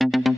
Music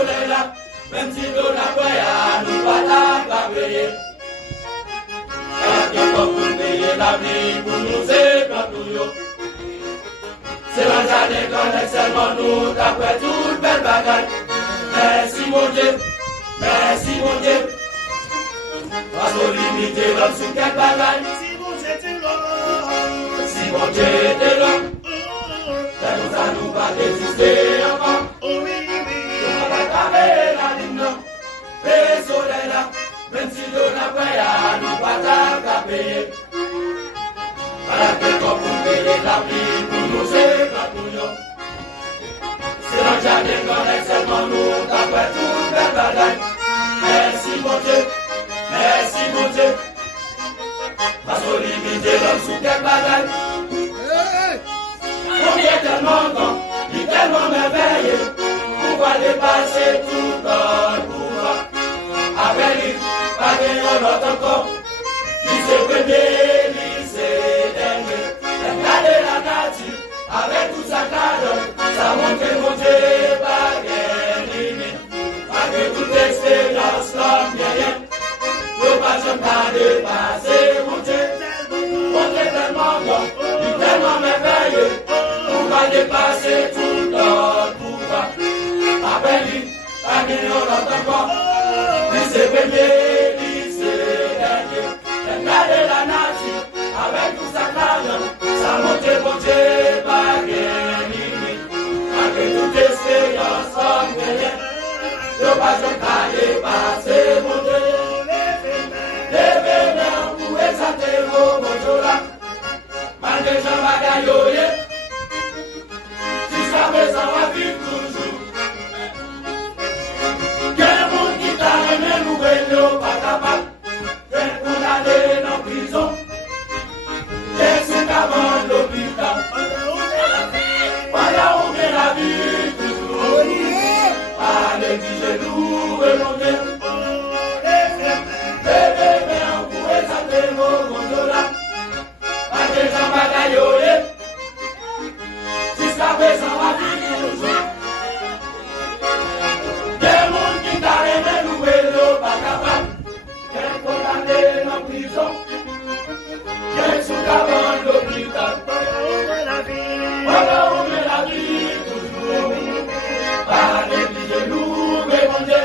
soleil là, même si l'on a pas nous pas la payer. Comme pour payer la vie, pour nous c'est pas tout. C'est la journée qu'on est seulement nous, d'après toute belle bagaille. Merci mon Dieu, merci mon Dieu. Parce qu'on limite l'homme sous quelle bagaille. Si mon Dieu était là, si mon Dieu était là, c'est pour ça nous pas désister encore. oh oui, oui. On va graver la ligne, le soleil là, même si l'on a pas nous pas t'attraper. Voilà que comme vous payez la vie, pour nous c'est pas tout. C'est la journée qu'on est seulement nous, d'après toute belle bagaille. Merci mon Dieu, merci mon Dieu. Parce qu'on limite l'homme sous quelle bagaille. On y est tellement grand, il est tellement merveilleux. Pouvoir dépasser tout notre pouvoir. Après lui, pas de l'autre encore. Lycée premier, lycée dernier. Regardez la nature, avec tout sa cadre. Ça montre mon Dieu, pas de limite. Malgré toute expérience comme rien. Nous pas jamais dépasser mon Dieu. On est tellement grand, il est tellement merveilleux. On va dépasser tout notre pouvoir. Après lui, pas de l'autre encore. Lycée premier, lycée dernier. Regardez la nature, avec tout sa cadre. Ça monte mon Dieu, pas de limite. Malgré toute expérience comme rien. Nous pas jamais dépasser mon Dieu. Levez mains pour exalter vos bonjours là. Malgré Jean Bagayoye, jusqu'à présent on va vivre toujours. Quel monde qui t'a aimé nous pas capable de condamner dans prison. Et sous avant l'hôpital, voilà où vient la vie toujours. Pas négliger nous et mon Dieu. Jusqu'à présent, on vit toujours. Des mondes qui t'a aimé, nous ne pas capable. Des condamnés en prison. Des sous avant l'hôpital. Voilà où est la vie toujours. Pas négliger nous, mais mon Dieu.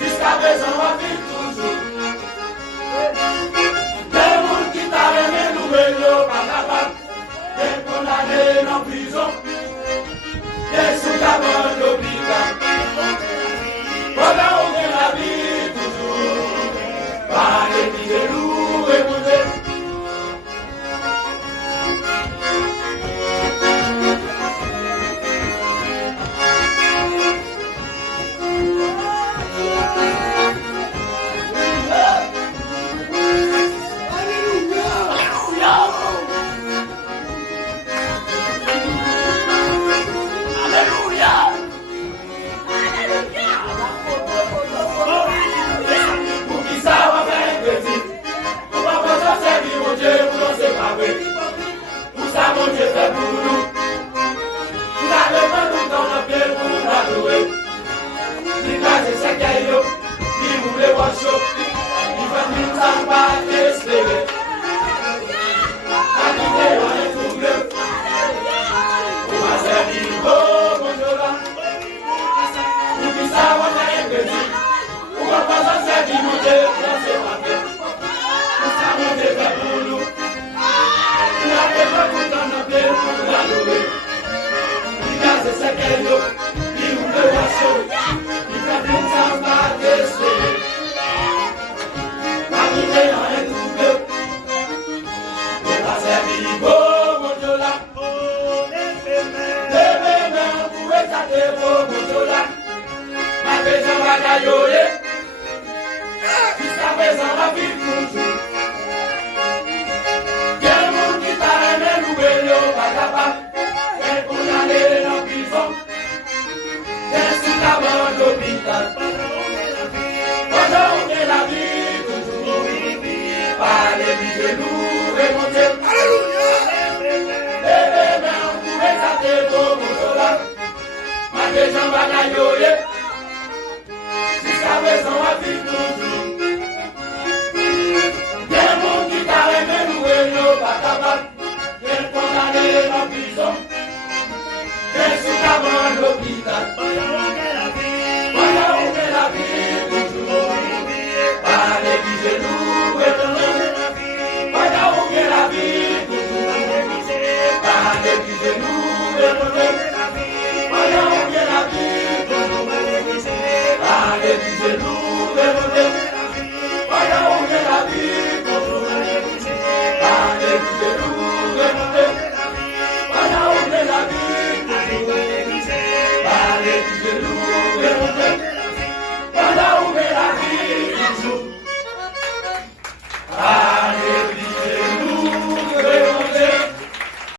Jusqu'à présent, on vit toujours. Des mondes qui t'a aimé, nous ne pas capable. Des condamnés en prison. Des sous avant l'hôpital. Voilà où est la vie toujours. Pas négliger nous et mon Dieu. Alléluia. gens bagaille, jusqu'à présent, on vit toujours. Des gens qui carrément nous et pas capables, des condamnés en prison, des sous-camans à l'hôpital. Voilà où est la vie, toujours. Par l'église, nous et voilà où est la vie, toujours. Par l'église, nous et voilà où est la vie, toujours. Par l'église, nous et